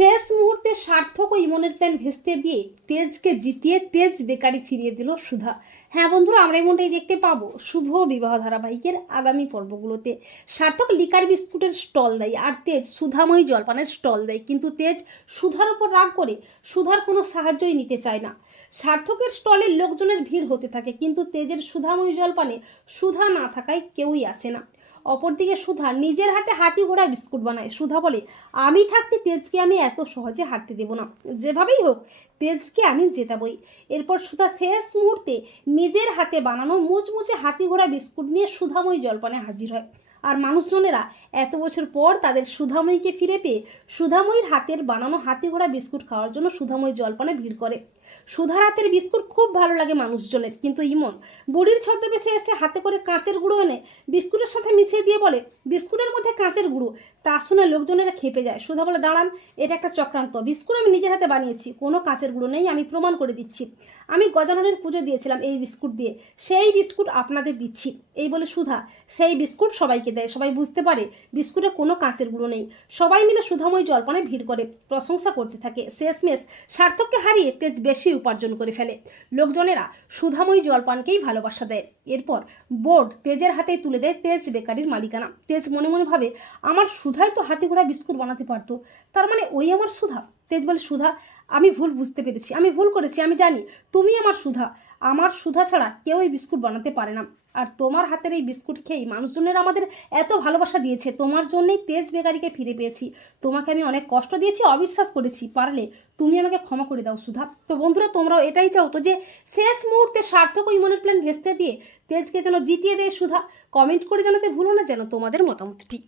শেষ মুহূর্তে সার্থক ও ইমনের প্ল্যান ভেস্তে দিয়ে তেজকে জিতিয়ে তেজ বেকারি ফিরিয়ে দিল সুধা। হ্যাঁ বন্ধুরা, আমরা এমনটাই দেখতে পাবো শুভ বিবাহ ধারাবাহিকের আগামী পর্বগুলোতে। সার্থক লিকার বিস্কুটের স্টল দেয় আর তেজ সুধাময়ী জলপানের স্টল দেয়, কিন্তু তেজ সুধার উপর রাগ করে সুধার কোনো সাহায্যই নিতে চায় না। সার্থকের স্টলে লোকজনের ভিড় হতে থাকে, কিন্তু তেজের সুধাময়ী জলপানে সুধা না থাকায় কেউই আসে না। অপরদিকে সুধা নিজের হাতে হাতি ঘোড়া বিস্কুট বানায়। সুধা বলে, আমি থাকতে তেজকে আমি এত সহজে হারতে দেব না, যেভাবেই হোক তেজকে আমি জেতাবই। এরপর সুধা শেষ মুহূর্তে নিজের হাতে বানানো মুচমুচে হাতি ঘোড়া বিস্কুট নিয়ে সুধাময়ী জলপানে হাজির হয়। আর মানুষজনেরা এত বছর পর তাদের সুধাময়ীকে ফিরে পেয়ে সুধাময়ীর হাতের বানানো হাতি ঘোড়া বিস্কুট খাওয়ার জন্য সুধাময়ী জলপানে ভিড় করে। সুধার হাতের বিস্কুট খুব ভালো লাগে মানুষজনের, কিন্তু ইমন বুড়ির ছদ্মবেশে এসে হাতে করে কাঁচের গুঁড়ো এনে বিস্কুটের সাথে মিশিয়ে দিয়ে বলে বিস্কুটের মধ্যে কাঁচের গুঁড়ো। তা শুনে লোকজনেরা খেপে যায়। সুধা বলে, দাঁড়ান, এটা একটা চক্রান্ত। বিস্কুট আমি নিজের হাতে বানিয়েছি, কোনো কাঁচের গুঁড়ো নেই, আমি প্রমাণ করে দিচ্ছি। আমি গজাননের পুজো দিয়েছিলাম এই বিস্কুট দিয়ে, সেই বিস্কুট আপনাদের দিচ্ছি। এই বলে সুধা সেই বিস্কুট সবাইকে দেয়। সবাই বুঝতে পারে বিস্কুটে কোনো কাঁচের গুঁড়ো নেই। সবাই মিলে সুধাময়ী জলপানে ভিড় করে প্রশংসা করতে থাকে। শেষমেশ সার্থককে হারিয়ে তেজ বেশি উপার্জন করে ফেলে। লোকজনেরা সুধাময়ী জলপানকেই ভালোবাসা দেয়। এরপর বোর্ড তেজের হাতেই তুলে দেয় তেজ বেকারির মালিকানা। তেজ মনে মনে ভাবে, আমার সুধাই তো হাতি ঘোড়া বিস্কুট বানাতে পারতো, তার মানে ওই আমার সুধা। তেজ বলে, সুধা আমি ভুল বুঝতে পেরেছি, আমি ভুল করেছি, আমি জানি তুমি আমার সুধা। আমার সুধা ছাড়া কেউ এই বিস্কুট বানাতে পারে না। আর তোমার হাতের এই বিস্কুট খেয়েই মানুষজনের আমাদের এত ভালোবাসা দিয়েছে। তোমার জন্যই তেজ বেকারিকে ফিরে পেয়েছি। তোমাকে আমি অনেক কষ্ট দিয়েছি, অবিশ্বাস করেছি, পারলে তুমি আমাকে ক্ষমা করে দাও সুধা। তো বন্ধুরা, তোমরাও এটাই চাও তো যে শেষ মুহূর্তে সার্থক ও ইমনের প্ল্যান ভেস্তে দিয়ে তেজকে যেন জিতিয়ে দেয় সুধা? কমেন্ট করে জানাতে ভুলো না যেন তোমাদের মতামতটি।